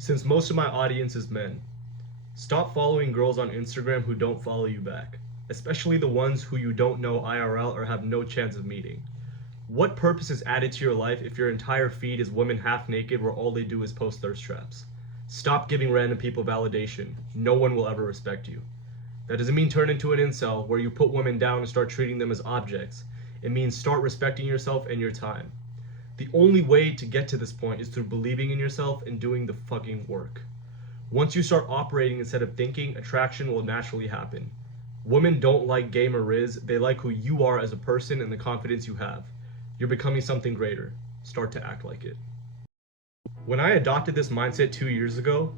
Since most of my audience is men, stop following girls on Instagram who don't follow you back, especially the ones who you don't know IRL or have no chance of meeting. What purpose is added to your life if your entire feed is women half naked where all they do is post thirst traps? Stop giving random people validation. No one will ever respect you. That doesn't mean turn into an incel where you put women down and start treating them as objects. It means start respecting yourself and your time. The only way to get to this point is through believing in yourself and doing the fucking work. Once you start operating instead of thinking, attraction will naturally happen. Women don't like game or riz, they like who you are as a person and the confidence you have. You're becoming something greater. Start to act like it. When I adopted this mindset 2 years ago,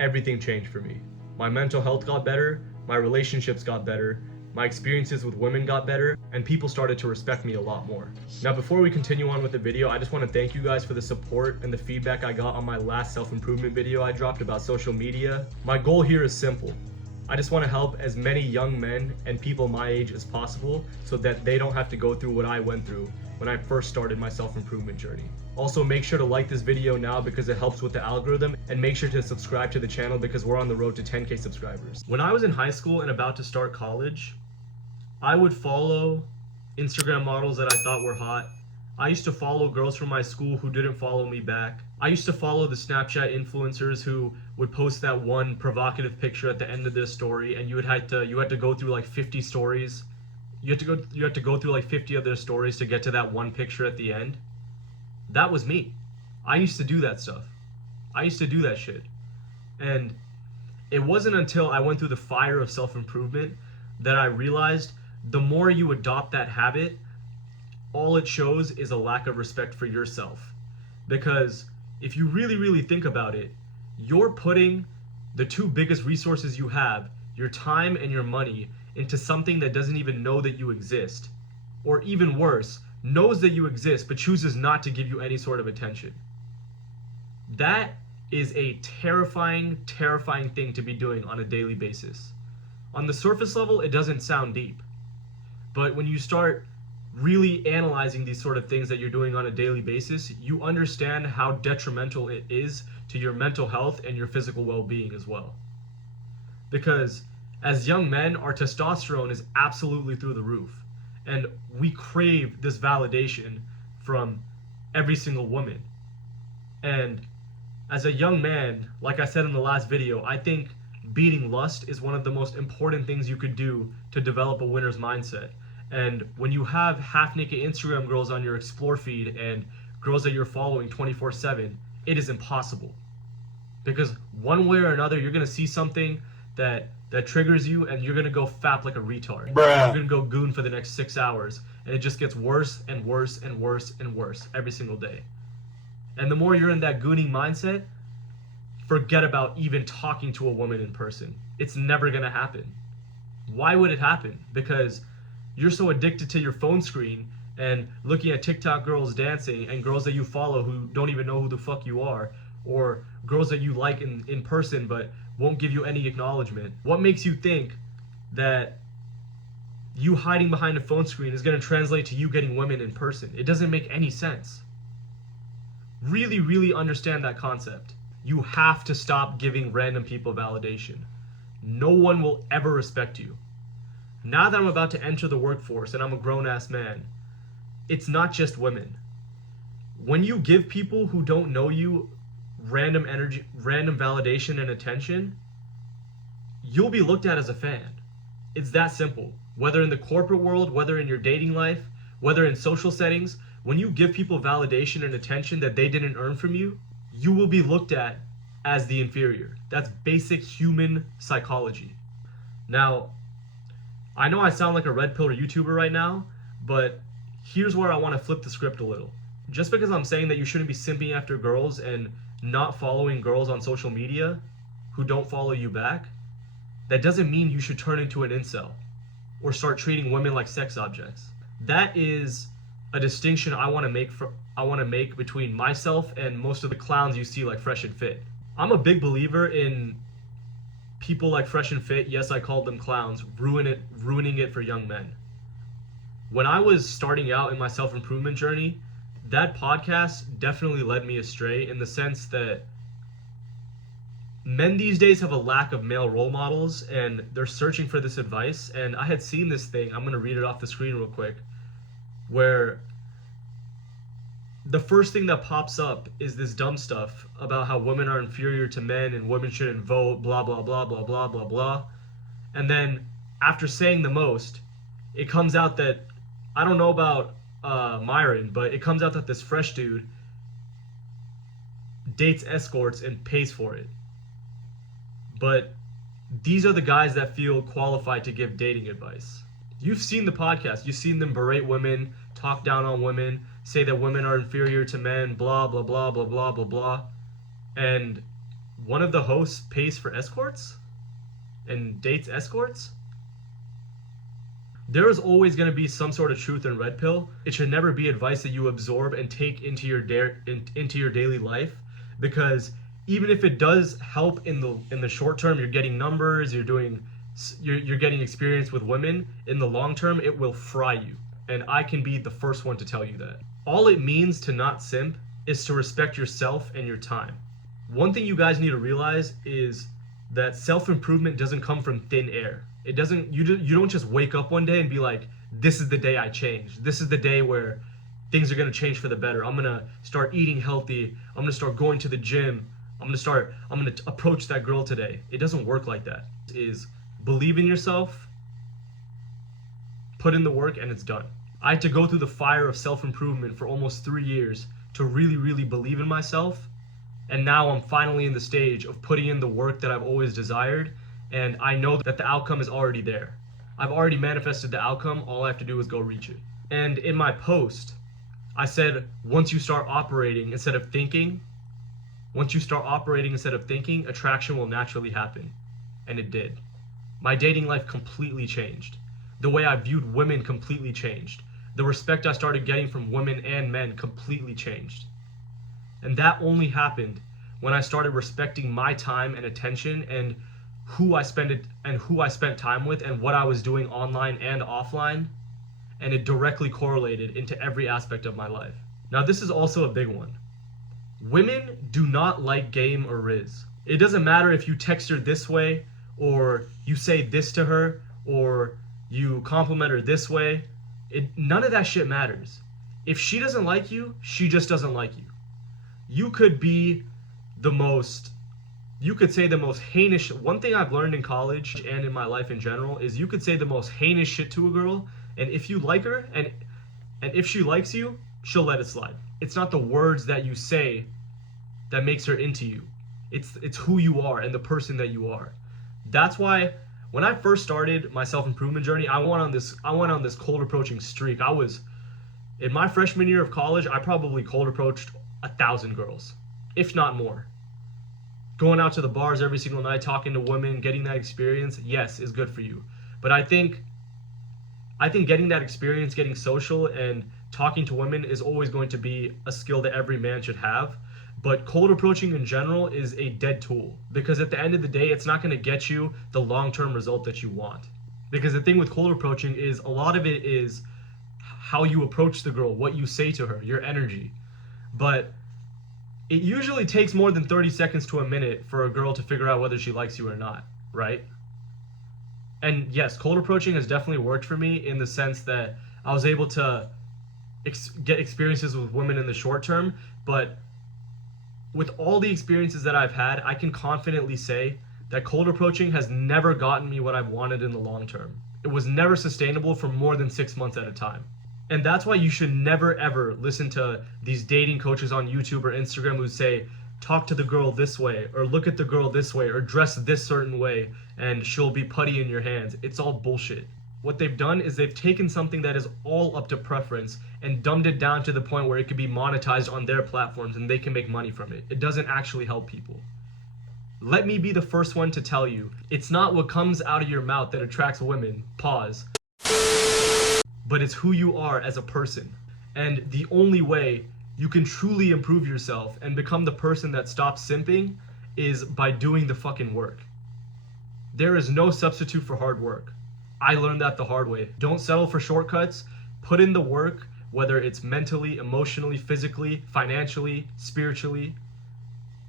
everything changed for me. My mental health got better, my relationships got better, my experiences with women got better, and people started to respect me a lot more. Now, before we continue on with the video, I just want to thank you guys for the support and the feedback I got on my last self-improvement video I dropped about social media. My goal here is simple. I just want to help as many young men and people my age as possible so that they don't have to go through what I went through when I first started my self-improvement journey. Also, make sure to like this video now because it helps with the algorithm, and make sure to subscribe to the channel because we're on the road to 10K subscribers. When I was in high school and about to start college, I would follow Instagram models that I thought were hot. I used to follow girls from my school who didn't follow me back. I used to follow the Snapchat influencers who would post that one provocative picture at the end of their story, and you had to go through like 50 stories. You had to go through like 50 of their stories to get to that one picture at the end. That was me. I used to do that stuff. I used to do that shit. And it wasn't until I went through the fire of self-improvement that I realized the more you adopt that habit, all it shows is a lack of respect for yourself. Because if you really, really think about it, you're putting the two biggest resources you have, your time and your money, into something that doesn't even know that you exist. Or even worse, knows that you exist but chooses not to give you any sort of attention. That is a terrifying, terrifying thing to be doing on a daily basis. On the surface level, it doesn't sound deep. But when you start really analyzing these sort of things that you're doing on a daily basis, you understand how detrimental it is to your mental health and your physical well-being as well. Because as young men, our testosterone is absolutely through the roof. And we crave this validation from every single woman. And as a young man, like I said in the last video, I think beating lust is one of the most important things you could do to develop a winner's mindset. And when you have half-naked Instagram girls on your explore feed and girls that you're following 24/7, it is impossible. Because one way or another, you're gonna see something that triggers you, and you're gonna go fap like a retard. You're gonna go goon for the next 6 hours, and it just gets worse and worse and worse and worse every single day. And the more you're in that gooning mindset, forget about even talking to a woman in person. It's never gonna happen. Why would it happen? Because you're so addicted to your phone screen and looking at TikTok girls dancing and girls that you follow who don't even know who the fuck you are, or girls that you like in person but won't give you any acknowledgement. What makes you think that you hiding behind a phone screen is going to translate to you getting women in person? It doesn't make any sense. Really, really understand that concept. You have to stop giving random people validation. No one will ever respect you. Now that I'm about to enter the workforce and I'm a grown-ass man, it's not just women. When you give people who don't know you random energy, random validation and attention, you'll be looked at as a fan. It's that simple. Whether in the corporate world, whether in your dating life, whether in social settings, when you give people validation and attention that they didn't earn from you, you will be looked at as the inferior. That's basic human psychology. Now, I know I sound like a red pill YouTuber right now, but here's where I want to flip the script a little. Just because I'm saying that you shouldn't be simping after girls and not following girls on social media who don't follow you back, that doesn't mean you should turn into an incel or start treating women like sex objects. That is a distinction I want to make between myself and most of the clowns you see like Fresh and Fit. I'm a big believer in people like Fresh and Fit, yes, I called them clowns, ruining it for young men. When I was starting out in my self-improvement journey, that podcast definitely led me astray in the sense that Men these days have a lack of male role models and they're searching for this advice. And I had seen this thing, I'm going to read it off the screen real quick, where the first thing that pops up is this dumb stuff about how women are inferior to men and women shouldn't vote, blah, blah, blah, blah, blah, blah, blah. And then after saying the most, it comes out that, I don't know about Myron, but it comes out that this fresh dude dates escorts and pays for it. But these are the guys that feel qualified to give dating advice. You've seen the podcast. You've seen them berate women, talk down on women, say that women are inferior to men, blah, blah, blah, blah, blah, blah, blah. And one of the hosts pays for escorts and dates escorts? There is always going to be some sort of truth in red pill. It should never be advice that you absorb and take into your daily life, because even if it does help in the short term, you're getting numbers, you're getting experience with women. In the long term, it will fry you, and I can be the first one to tell you that. All it means to not simp is to respect yourself and your time. One thing you guys need to realize is that self-improvement doesn't come from thin air. It doesn't. You don't just wake up one day and be like, "This is the day I change. This is the day where things are gonna change for the better. I'm gonna start eating healthy. I'm gonna start going to the gym. I'm gonna approach that girl today." It doesn't work like that. It is believe in yourself, put in the work, and it's done. I had to go through the fire of self-improvement for almost 3 years to really, really believe in myself. And now I'm finally in the stage of putting in the work that I've always desired, and I know that the outcome is already there. I've already manifested the outcome. All I have to do is go reach it. And in my post, I said, once you start operating instead of thinking, attraction will naturally happen. And it did. My dating life completely changed. The way I viewed women completely changed. The respect I started getting from women and men completely changed. And that only happened when I started respecting my time and attention and who I spent time with and what I was doing online and offline. And it directly correlated into every aspect of my life. Now, this is also a big one. Women do not like game or riz. It doesn't matter if you text her this way, or you say this to her, or you compliment her this way. None of that shit matters. If she doesn't like you, she just doesn't like you. You could say the most heinous. One thing I've learned in college and in my life in general is you could say the most heinous shit to a girl, and if you like her, and if she likes you, she'll let it slide. It's not the words that you say that makes her into you. It's who you are and the person that you are. That's why when I first started my self-improvement journey, I went on this cold approaching streak. I was in my freshman year of college, I probably cold approached 1,000 girls, if not more. Going out to the bars every single night, talking to women, getting that experience, yes, is good for you. But I think getting that experience, getting social and talking to women is always going to be a skill that every man should have. But cold approaching in general is a dead tool, because at the end of the day, it's not going to get you the long-term result that you want. Because the thing with cold approaching is a lot of it is how you approach the girl, what you say to her, your energy. But it usually takes more than 30 seconds to a minute for a girl to figure out whether she likes you or not, right? And yes, cold approaching has definitely worked for me in the sense that I was able to get experiences with women in the short term, but with all the experiences that I've had, I can confidently say that cold approaching has never gotten me what I've wanted in the long term. It was never sustainable for more than 6 months at a time. And that's why you should never ever listen to these dating coaches on YouTube or Instagram who say, talk to the girl this way, or look at the girl this way, or dress this certain way, and she'll be putty in your hands. It's all bullshit. What they've done is they've taken something that is all up to preference and dumbed it down to the point where it could be monetized on their platforms and they can make money from it. It doesn't actually help people. Let me be the first one to tell you, it's not what comes out of your mouth that attracts women, pause, but it's who you are as a person. And the only way you can truly improve yourself and become the person that stops simping is by doing the fucking work. There is no substitute for hard work. I learned that the hard way. Don't settle for shortcuts. Put in the work, whether it's mentally, emotionally, physically, financially, spiritually,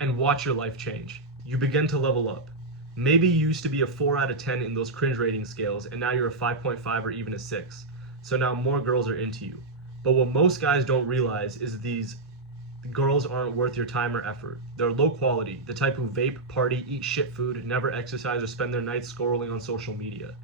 and watch your life change. you begin to level up. Maybe you used to be a 4 out of 10 in those cringe rating scales, and now you're a 5.5 or even a 6. So now more girls are into you. But what most guys don't realize is these girls aren't worth your time or effort. They're low quality, the type who vape, party, eat shit food, never exercise, or spend their nights scrolling on social media.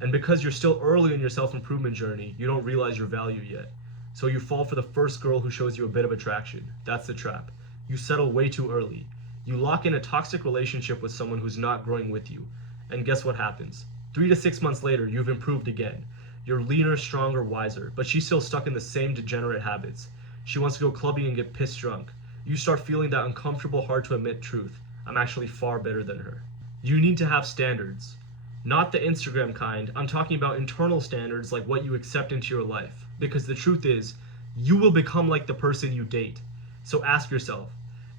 And because you're still early in your self-improvement journey, you don't realize your value yet. So you fall for the first girl who shows you a bit of attraction. That's the trap. You settle way too early. You lock in a toxic relationship with someone who's not growing with you. And guess what happens? 3 to 6 months later, you've improved again. You're leaner, stronger, wiser, but she's still stuck in the same degenerate habits. She wants to go clubbing and get pissed drunk. You start feeling that uncomfortable, hard to admit truth. I'm actually far better than her. You need to have standards. Not the Instagram kind. I'm talking about internal standards, like what you accept into your life. Because the truth is, you will become like the person you date. So ask yourself,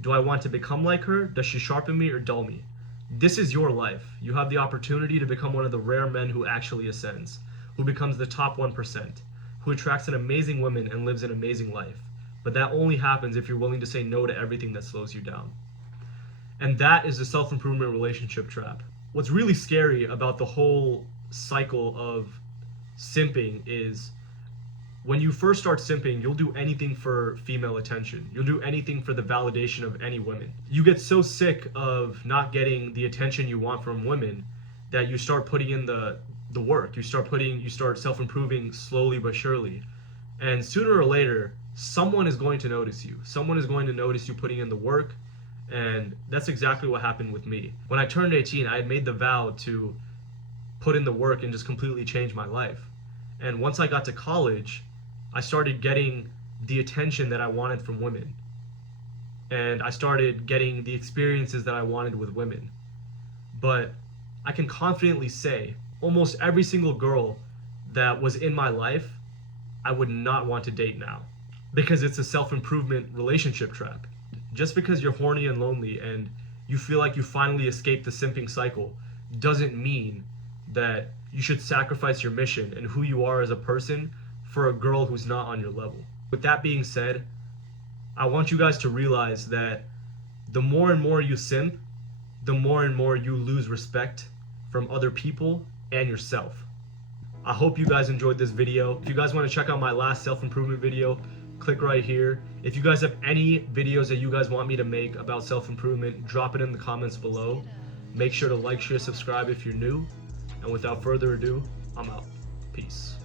do I want to become like her? Does she sharpen me or dull me? This is your life. You have the opportunity to become one of the rare men who actually ascends, who becomes the top 1%, who attracts an amazing woman and lives an amazing life. But that only happens if you're willing to say no to everything that slows you down. And that is the self-improvement relationship trap. What's really scary about the whole cycle of simping is when you first start simping, you'll do anything for female attention. You'll do anything for the validation of any women. You get so sick of not getting the attention you want from women that you start putting in the work. You start self-improving slowly but surely. And sooner or later, someone is going to notice you. Someone is going to notice you putting in the work. And that's exactly what happened with me. When I turned 18, I had made the vow to put in the work and just completely change my life. And once I got to college, I started getting the attention that I wanted from women. And I started getting the experiences that I wanted with women. But I can confidently say almost every single girl that was in my life, I would not want to date now. Because it's a self-improvement relationship trap. Just because you're horny and lonely and you feel like you finally escaped the simping cycle doesn't mean that you should sacrifice your mission and who you are as a person for a girl who's not on your level. With that being said, I want you guys to realize that the more and more you simp, the more and more you lose respect from other people and yourself. I hope you guys enjoyed this video. If you guys want to check out my last self-improvement video, click right here. If you guys have any videos that you guys want me to make about self-improvement, drop it in the comments below. Make sure to like, share, subscribe if you're new. And without further ado, I'm out. Peace.